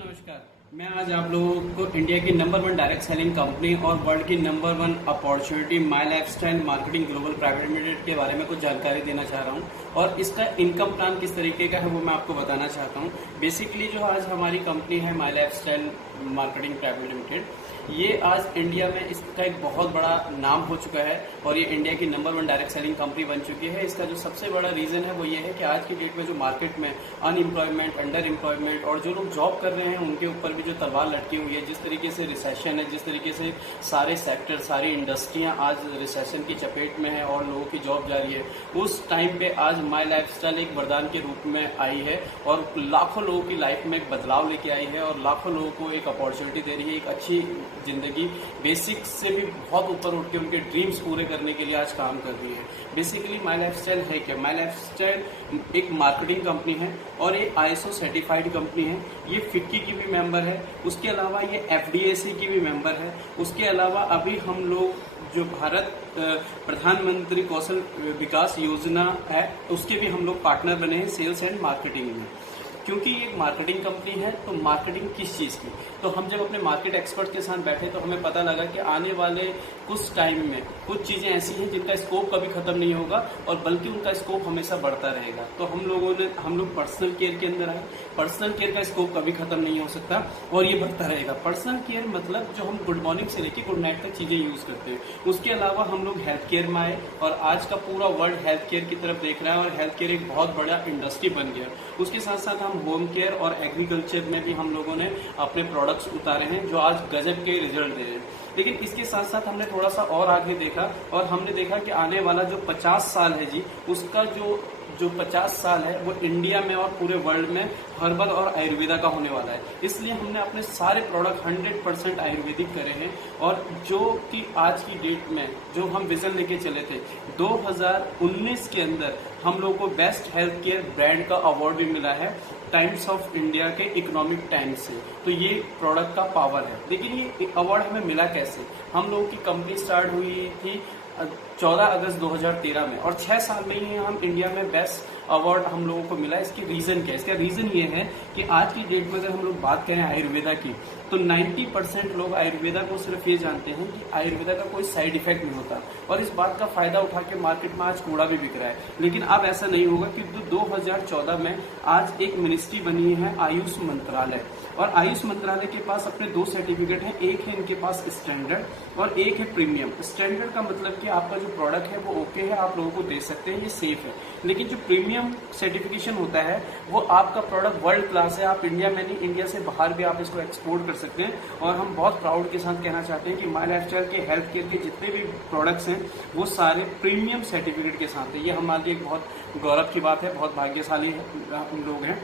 नमस्कार। मैं आज आप लोगों को इंडिया की नंबर 1 डायरेक्ट सेलिंग कंपनी और वर्ल्ड की number 1 opportunity My Lifestyle Marketing Global Private Limited के बारे में कुछ जानकारी देना चाह रहा हूं और इसका इनकम प्लान किस तरीके का है वो मैं आपको बताना चाहता हूं। बेसिकली जो आज हमारी कंपनी है माई लाइफस्टाइल मार्केटिंग प्राइवेट लिमिटेड, ये आज इंडिया में इसका एक बहुत बड़ा नाम हो चुका है और ये इंडिया की नंबर 1 डायरेक्ट सेलिंग कंपनी बन चुकी है। इसका जो सबसे बड़ा रीजन है वो ये है कि आज की डेट में जो मार्केट में अनएम्प्लॉयमेंट, अंडर एम्प्लॉयमेंट और जो लोग जॉब कर रहे हैं उनके ऊपर भी जो तलवार लटकी हुई है, जिस तरीके से रिसेशन है, जिस तरीके से सारे सेक्टर, सारी इंडस्ट्रियां आज रिसेशन की चपेट में है और लोगों की जॉब जा रही है, उस टाइम पे आज माई लाइफस्टाइल एक वरदान के रूप में आई है और लाखों लोगों की लाइफ में एक बदलाव लेके आई है और लाखों लोगों को एक अपॉर्चुनिटी दे रही है, एक अच्छी जिंदगी, बेसिक से भी बहुत ऊपर उठ के उनके ड्रीम्स पूरे करने के लिए आज काम कर रही है। बेसिकली माई लाइफस्टाइल है क्या? माई लाइफस्टाइल एक मार्केटिंग कंपनी है और ये ISO सर्टिफाइड कंपनी है। ये फिक्की की भी मेंबर है, उसके अलावा ये FDIC की भी मेंबर है। उसके अलावा अभी हम लोग जो भारत प्रधानमंत्री कौशल विकास योजना है उसके भी हम लोग पार्टनर बने हैं सेल्स एंड मार्केटिंग में। क्योंकि ये एक मार्केटिंग कंपनी है तो मार्केटिंग किस चीज़ की, तो हम जब अपने मार्केट एक्सपर्ट के साथ बैठे तो हमें पता लगा कि आने वाले कुछ टाइम में कुछ चीज़ें ऐसी हैं जिनका स्कोप कभी खत्म नहीं होगा और बल्कि उनका स्कोप हमेशा बढ़ता रहेगा। तो हम लोग पर्सनल केयर के अंदर आए। पर्सनल केयर का स्कोप कभी खत्म नहीं हो सकता और ये बढ़ता रहेगा। पर्सनल केयर मतलब जो हम गुड मॉर्निंग से लेकर गुड नाइट तक चीज़ें यूज़ करते हैं। उसके अलावा हम लोग हेल्थ केयर में आए और आज का पूरा वर्ल्ड हेल्थ केयर की तरफ देख रहा है और हेल्थ केयर एक बहुत बड़ा इंडस्ट्री बन गया। उसके साथ साथ हम होम केयर और एग्रीकल्चर में भी हम लोगों ने अपने प्रोडक्ट्स उतारे हैं जो आज गजब के रिजल्ट दे रहे हैं। लेकिन इसके साथ साथ हमने थोड़ा सा और आगे देखा और हमने देखा कि आने वाला जो 50 साल है जी, उसका जो 50 साल है वो इंडिया में और पूरे वर्ल्ड में हर्बल और आयुर्वेदा का होने वाला है। इसलिए हमने अपने सारे प्रोडक्ट 100% आयुर्वेदिक करे हैं और जो कि आज की डेट में जो हम विजन लेके चले थे 2019 के अंदर हम लोगों को बेस्ट हेल्थ केयर ब्रांड का अवार्ड भी मिला है टाइम्स ऑफ इंडिया के इकोनॉमिक टाइम्स से। तो ये प्रोडक्ट का पावर है। लेकिन ये अवार्ड हमें मिला कैसे? हम लोगों की कंपनी स्टार्ट हुई थी 14 अगस्त 2013 में और 6 साल में ही हम इंडिया में बेस्ट अवार्ड हम लोगों को मिला। इसकी रीजन क्या है? इसका रीजन ये है कि आज की डेट में अगर हम लोग बात करें आयुर्वेदा की तो 90% लोग आयुर्वेदा को सिर्फ ये जानते हैं कि आयुर्वेदा का कोई साइड इफेक्ट नहीं होता और इस बात का फायदा उठा के मार्केट में आज कूड़ा भी बिक रहा है। लेकिन अब ऐसा नहीं होगा कि 2014 में आज एक मिनिस्ट्री बनी है आयुष मंत्रालय और आयुष मंत्रालय के पास अपने 2 सर्टिफिकेट हैं। एक है इनके पास स्टैंडर्ड और एक है प्रीमियम। स्टैंडर्ड का मतलब कि आपका जो प्रोडक्ट है वो ओके है, आप लोगों को दे सकते हैं, ये सेफ है। लेकिन जो प्रीमियम सर्टिफिकेशन होता है वो आपका प्रोडक्ट वर्ल्ड क्लास है, आप इंडिया में नहीं इंडिया से बाहर भी आप इसको एक्सपोर्ट कर सकते हैं। और हम बहुत प्राउड के साथ कहना चाहते हैं कि माई लाइफस्टाइल के हेल्थ केयर के जितने भी प्रोडक्ट्स हैं वो सारे प्रीमियम सर्टिफिकेट के साथ है। ये हमारे लिए एक बहुत गौरव की बात है, बहुत भाग्यशाली हम लोग हैं।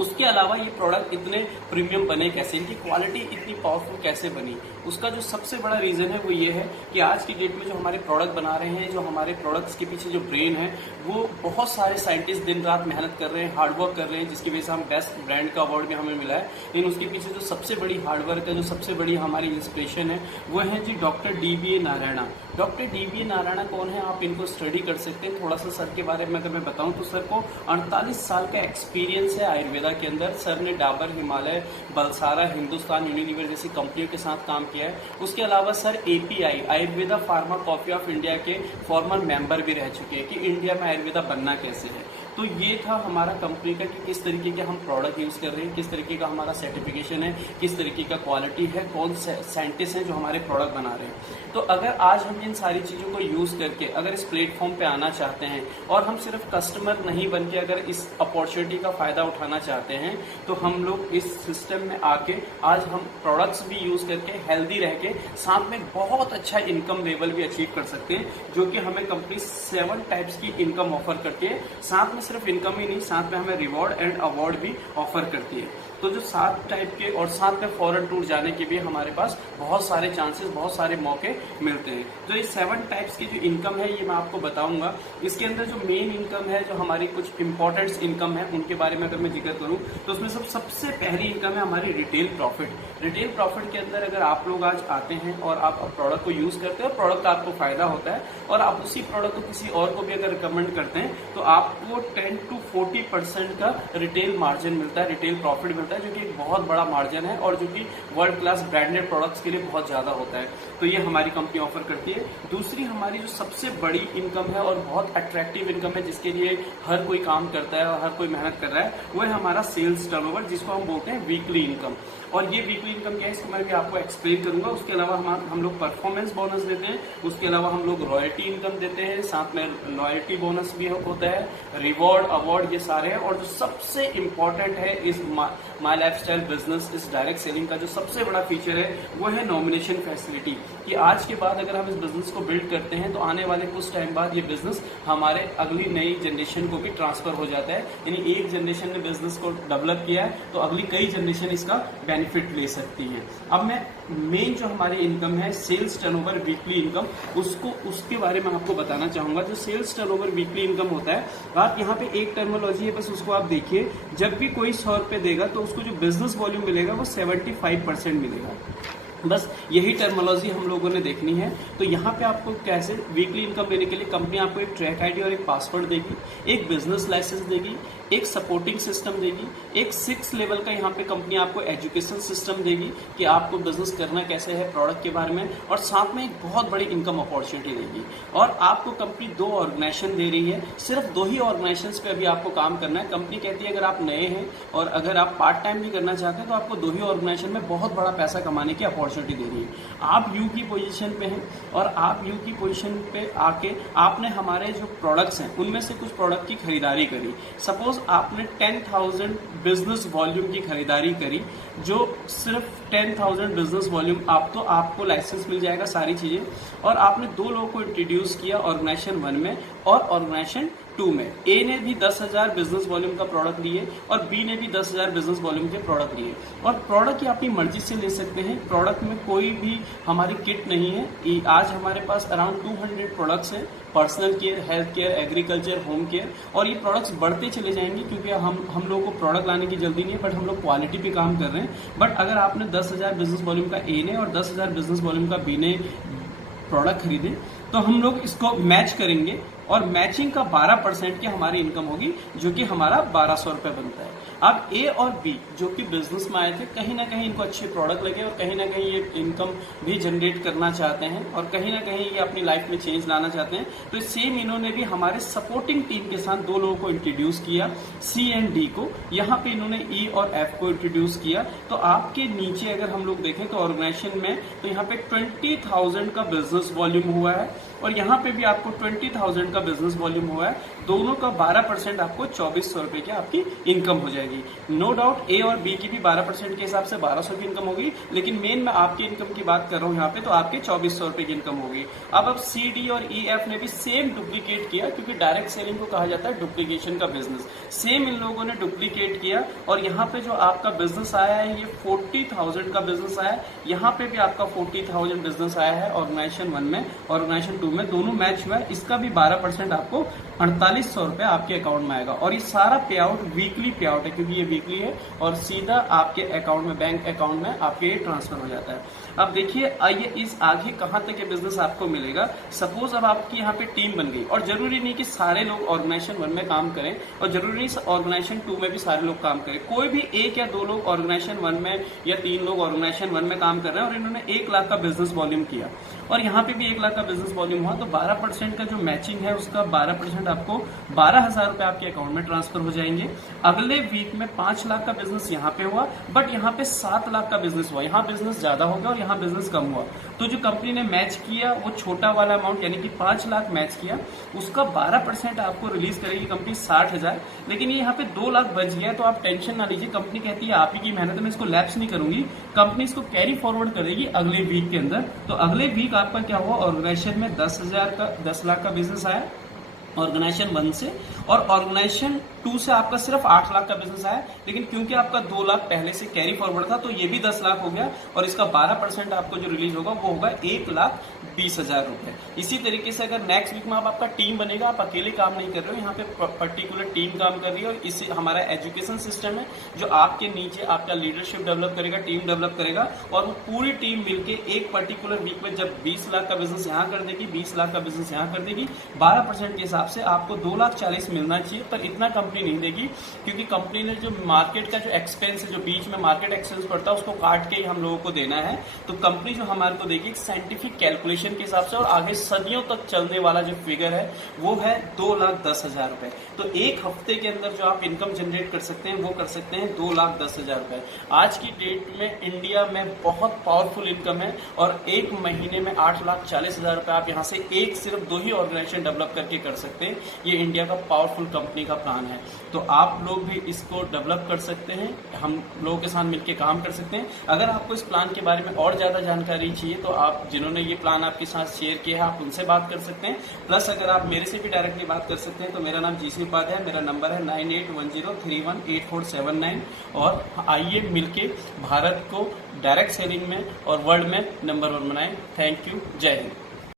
उसके अलावा ये प्रोडक्ट इतने प्रीमियम बने कैसे, इनकी क्वालिटी इतनी पावरफुल कैसे बनी? उसका जो सबसे बड़ा रीजन है वो ये है कि आज की डेट में जो हमारे प्रोडक्ट बना रहे हैं, जो हमारे प्रोडक्ट्स के पीछे जो ब्रेन है वो बहुत सारे साइंटिस्ट दिन रात मेहनत कर रहे हैं, हार्डवर्क कर रहे हैं, जिसकी वजह से हम बेस्ट ब्रांड का अवार्ड भी हमें मिला है। लेकिन उसके पीछे जो सबसे बड़ी हार्डवर्क है, जो सबसे बड़ी हमारी इंस्पिरेशन है वो है जी doctor DBA Narayana. Doctor DBA Narayana कौन है? आप इनको स्टडी कर सकते हैं। थोड़ा सा सर के बारे में अगर मैं बताऊं तो सर को 48 साल का एक्सपीरियंस है आयुर्वेदा के अंदर। सर ने डाबर, हिमालय, बलसारा, हिंदुस्तान यूनिलीवर जैसी कंपनियों के साथ काम किया है। उसके अलावा sir API Ayurveda pharma copy of India के फॉर्मर मेंबर भी रह चुके हैं कि इंडिया में आयुर्वेदा बनना कैसे है। तो ये था हमारा कंपनी का कि किस तरीके के हम प्रोडक्ट यूज कर रहे हैं, किस तरीके का हमारा सर्टिफिकेशन है, किस तरीके का क्वालिटी है, कौन से साइंटिस्ट हैं जो हमारे प्रोडक्ट बना रहे हैं। तो अगर आज हम इन सारी चीज़ों को यूज करके अगर इस प्लेटफॉर्म पे आना चाहते हैं और हम सिर्फ कस्टमर नहीं बन के अगर इस अपॉर्चुनिटी का फायदा उठाना चाहते हैं तो हम लोग इस सिस्टम में आके आज हम प्रोडक्ट्स भी यूज करके हेल्दी रह के साथ में बहुत अच्छा इनकम लेवल भी अचीव कर सकते हैं, जो कि हमें कंपनी 7 टाइप्स की इनकम ऑफर करती है। साथ में सिर्फ इनकम ही नहीं, साथ में हमें रिवॉर्ड एंड अवार्ड भी ऑफर करती है। तो जो 7 टाइप के और साथ में फॉरेन टूर जाने के भी हमारे पास बहुत सारे चांसेस, बहुत सारे मौके मिलते हैं। तो ये 7 टाइप्स की जो इनकम है ये मैं आपको बताऊंगा। इसके अंदर जो मेन इनकम है, जो हमारी कुछ इंपॉर्टेंट इनकम है उनके बारे में अगर मैं जिक्र करूं तो उसमें सबसे पहली इनकम है हमारी रिटेल प्रॉफिट। रिटेल प्रॉफिट के अंदर अगर आप लोग आज आते हैं और आप प्रोडक्ट को यूज करते हैं और प्रोडक्ट का आपको फायदा होता है और आप उसी प्रोडक्ट को किसी और को भी अगर रिकमेंड करते हैं तो आपको 10 to 40% का रिटेल मार्जिन मिलता है, रिटेल प्रॉफिट मिलता है, जो कि एक बहुत बड़ा मार्जिन है और जो कि वर्ल्ड क्लास ब्रांडेड प्रोडक्ट्स के लिए बहुत ज्यादा होता है। तो ये हमारी कंपनी ऑफर करती है। दूसरी हमारी जो सबसे बड़ी इनकम है और बहुत अट्रैक्टिव इनकम है, जिसके लिए हर कोई काम करता है और हर कोई मेहनत कर रहा है, वो है हमारा सेल्स टर्नओवर, जिसको हम बोलते हैं वीकली इनकम। और ये वीकली इनकम क्या है, इसको मैं भी आपको एक्सप्लेन करूंगा। उसके अलावा हम लोग परफॉर्मेंस बोनस देते हैं, उसके अलावा हम लोग रॉयल्टी इनकम देते हैं, साथ में लॉयल्टी बोनस भी होता है, रिवॉर्ड अवार्ड, ये सारे हैं। और जो सबसे इंपॉर्टेंट है इस माई लाइफस्टाइल बिजनेस, इस डायरेक्ट सेलिंग का जो सबसे बड़ा फीचर है वो है नॉमिनेशन फैसिलिटी। कि आज के बाद अगर हम इस बिजनेस को बिल्ड करते हैं तो आने वाले कुछ टाइम बाद ये बिजनेस हमारे अगली नई जनरेशन को भी ट्रांसफर हो जाता है। यानी एक जनरेशन ने बिजनेस को डेवलप किया है तो अगली कई जनरेशन इसका बेनिफिट ले सकती है। अब मैं मेन जो हमारी इनकम है सेल्स टर्नओवर वीकली इनकम, उसके बारे में आपको बताना चाहूंगा। जो सेल्स टर्नओवर वीकली इनकम होता है, आप यहाँ पे एक टर्मिनोलॉजी है, बस उसको आप देखिए। जब भी कोई 100 रुपए देगा तो उसको जो बिजनेस वॉल्यूम मिलेगा वो 75% मिलेगा। बस यही टर्मिनोलॉजी हम लोगों ने देखनी है। तो यहाँ पे आपको कैसे वीकली इनकम लेने के लिए कंपनी आपको एक ट्रैक आईडी और एक पासवर्ड देगी, एक बिजनेस लाइसेंस देगी, एक सपोर्टिंग सिस्टम देगी, एक 6 लेवल का यहाँ पे कंपनी आपको एजुकेशन सिस्टम देगी कि आपको बिजनेस करना कैसे है, प्रोडक्ट के बारे में, और साथ में एक बहुत बड़ी इनकम अपॉर्चुनिटी देगी। और आपको कंपनी 2 ऑर्गेनाइजेशन दे रही है, सिर्फ 2 ही ऑर्गेनाइजेशन पे अभी आपको काम करना है। कंपनी कहती है अगर आप नए हैं और अगर आप पार्ट टाइम भी करना चाहते हैं तो आपको 2 ही ऑर्गेनाइजेशन में बहुत बड़ा पैसा कमाने की अपॉर्चुनिटी दे रही है। आप यू की पोजीशन पे हैं और आप यू की पोजीशन पे आके आपने हमारे जो प्रोडक्ट्स हैं उनमें से कुछ प्रोडक्ट की खरीदारी करी। सपोज आपने 10,000 बिजनेस वॉल्यूम की खरीदारी करी, जो सिर्फ 10,000 बिजनेस वॉल्यूम आपको लाइसेंस मिल जाएगा सारी चीजें। और आपने 2 लोगों को इंट्रोड्यूस किया ऑर्गेनाइजेशन 1 में और ऑर्गेनाइजेशन 2 में। ए ने भी 10,000 बिजनेस वॉल्यूम का प्रोडक्ट लिए और बी ने भी 10,000 बिजनेस वॉल्यूम के प्रोडक्ट लिए। और प्रोडक्ट ये अपनी मर्जी से ले सकते हैं। प्रोडक्ट में कोई भी हमारी किट नहीं है। आज हमारे पास अराउंड 200 प्रोडक्ट्स हैं, personal care, health care, agriculture, home care. और ये प्रोडक्ट्स बढ़ते चले जाएंगे क्योंकि हम लोगों को प्रोडक्ट लाने की जल्दी नहीं है, बट हम लोग क्वालिटी पे काम कर रहे हैं। बट अगर आपने 10,000 बिजनेस वॉल्यूम का ए ने और 10,000 बिजनेस वॉल्यूम का बी ने प्रोडक्ट खरीदे तो हम लोग इसको मैच करेंगे और मैचिंग का 12% की हमारी इनकम होगी, जो कि हमारा 1,200 रुपए बनता है। अब ए और बी जो कि बिजनेस में आए थे, कहीं ना कहीं इनको अच्छे प्रोडक्ट लगे और कहीं ना कहीं ये इनकम भी जनरेट करना चाहते हैं और कहीं ना कहीं ये अपनी लाइफ में चेंज लाना चाहते हैं। तो सेम इन्होंने भी हमारे सपोर्टिंग टीम के साथ 2 लोगों को इंट्रोड्यूस किया, सी एंड डी को। यहाँ पे इन्होंने ई और एफ को इंट्रोड्यूस किया। तो आपके नीचे अगर हम लोग देखें तो ऑर्गेनाइजेशन में तो यहाँ पे 20,000 का बिजनेस वॉल्यूम हुआ है और यहाँ पे भी आपको 20,000 का बिजनेस वॉल्यूम हुआ है। दोनों का 12% आपको 2,400 रुपए की आपकी इनकम हो जाएगी। नो डाउट ए और बी की भी 12% के हिसाब से 1,200 की इनकम होगी, लेकिन मेन मैं आपकी इनकम की बात कर रहा हूँ यहाँ पे, तो आपके 2,400 रुपए की इनकम होगी। अब सी डी और ई एफ ने भी सेम डुप्लीकेट किया, क्योंकि डायरेक्ट सेलिंग को कहा जाता है डुप्लीकेशन का बिजनेस। सेम इन लोगों ने डुप्लीकेट किया और यहाँ पे जो आपका बिजनेस आया है ये 40,000 का बिजनेस आया है। यहाँ पे भी आपका 40,000 बिजनेस आया है ऑर्गेनाइजेशन 1 में, ऑर्गेनाइजेशन 2 में, दोनों मैच हुआ है। इसका भी 12% आपको 4,800 रुपए आपके अकाउंट में आएगा। और ये सारा पे आउट वीकली पे आउट है, क्योंकि ये वीकली है और सीधा आपके अकाउंट में, बैंक अकाउंट में आपके ट्रांसफर हो जाता है। अब देखिए आइए इस आगे कहां तक ये बिजनेस आपको मिलेगा। सपोज अब आपकी यहाँ पे टीम बन गई और जरूरी नहीं कि सारे लोग ऑर्गेनाइजेशन 1 में काम करें और जरूरी नहीं ऑर्गेनाइजेशन 2 में भी सारे लोग काम करें। कोई भी 1 या 2 लोग ऑर्गेनाइजेशन 1 में या 3 लोग ऑर्गेनाइजेशन 1 में काम कर रहे हैं और इन्होंने 1 लाख का बिजनेस वॉल्यूम किया और यहाँ पे भी 1 लाख का बिजनेस वॉल्यूम हुआ, तो 12% का जो मैचिंग है उसका 12% आपको 12,000 रुपए आपके अकाउंट में ट्रांसफर हो जाएंगे। अगले वीक में 5 लाख का बिजनेस यहाँ पे हुआ, बट यहाँ पे 7 लाख का बिजनेस हुआ। यहाँ बिजनेस ज्यादा हो गया और यहाँ बिजनेस कम हुआ। तो जो कंपनी ने मैच किया वो छोटा वाला अमाउंट यानी कि 5 लाख मैच किया, उसका 12% आपको रिलीज करेगी कंपनी 60,000। लेकिन ये यहाँ पे 2 लाख बच गया, तो आप टेंशन ना लीजिए। कंपनी कहती है आप ही की मेहनत है, मैं इसको लैप्स नहीं करूंगी, कंपनी इसको कैरी फॉरवर्ड करेगी अगले वीक के अंदर। तो अगले वीक आपका क्या हुआ, ऑर्गेनाइजेशन में 10 लाख का बिजनेस आया ऑर्गेनाइजेशन 1 से, और ऑर्गेनाइजेशन 2 से आपका सिर्फ 8 लाख का बिजनेस आया। लेकिन क्योंकि आपका 2 लाख पहले से कैरी फॉरवर्ड था तो ये भी 10 लाख हो गया और इसका 12% आपको जो रिलीज होगा वो होगा 1,20,000 रुपए। इसी तरीके से अगर नेक्स्ट वीक में आपका टीम बनेगा, आप अकेले काम नहीं कर रहे हो, यहाँ पे पर्टिकुलर टीम काम कर रही है और इससे हमारा एजुकेशन सिस्टम है जो आपके नीचे आपका लीडरशिप डेवलप करेगा, टीम डेवलप करेगा और वो पूरी टीम मिलके एक पर्टिकुलर वीक में जब 20 लाख का बिजनेस यहाँ कर देगी, 20 लाख का बिजनेस यहाँ कर देगी, 12% के हिसाब से आपको 2,40,000 मिलना चाहिए, पर इतना कंपनी नहीं देगी, क्योंकि कंपनी ने जो मार्केट का जो एक्सपेंस है, जो बीच में मार्केट एक्सपेंस पड़ता है, उसको काट के ही हम लोगों को देना है। तो कंपनी जो हमारे को देगी साइंटिफिक कैलकुलेशन के हिसाब से, और आगे सदियों तक चलने वाला जो फिगर है वो है 2,10,000 रुपए। तो एक हफ्ते के अंदर जो आप इनकम जनरेट कर सकते हैं वो कर सकते हैं 2,10,000 रुपए। आज की डेट में इंडिया में बहुत पावरफुल इनकम है, और एक महीने में 8,40,000 रुपए आप यहाँ से एक सिर्फ 2 ही ऑर्गेनाइजेशन डेवलप करके कर सकते हैं। ये इंडिया का पावरफुल कंपनी का प्लान है, तो आप लोग भी इसको डेवलप कर सकते हैं, हम लोगों के साथ मिलकर काम कर सकते हैं। अगर आपको इस प्लान के बारे में और ज्यादा जानकारी चाहिए तो आप जिन्होंने ये प्लान आपके साथ शेयर किया है आप उनसे बात कर सकते हैं। प्लस अगर आप मेरे से भी डायरेक्टली बात कर सकते हैं तो मेरा नाम जीसी उपाध्याय है, मेरा नंबर है 9810318479। और आइए मिलके भारत को डायरेक्ट सेलिंग में और वर्ल्ड में नंबर 1 बनाएं। थैंक यू, जय हिंद।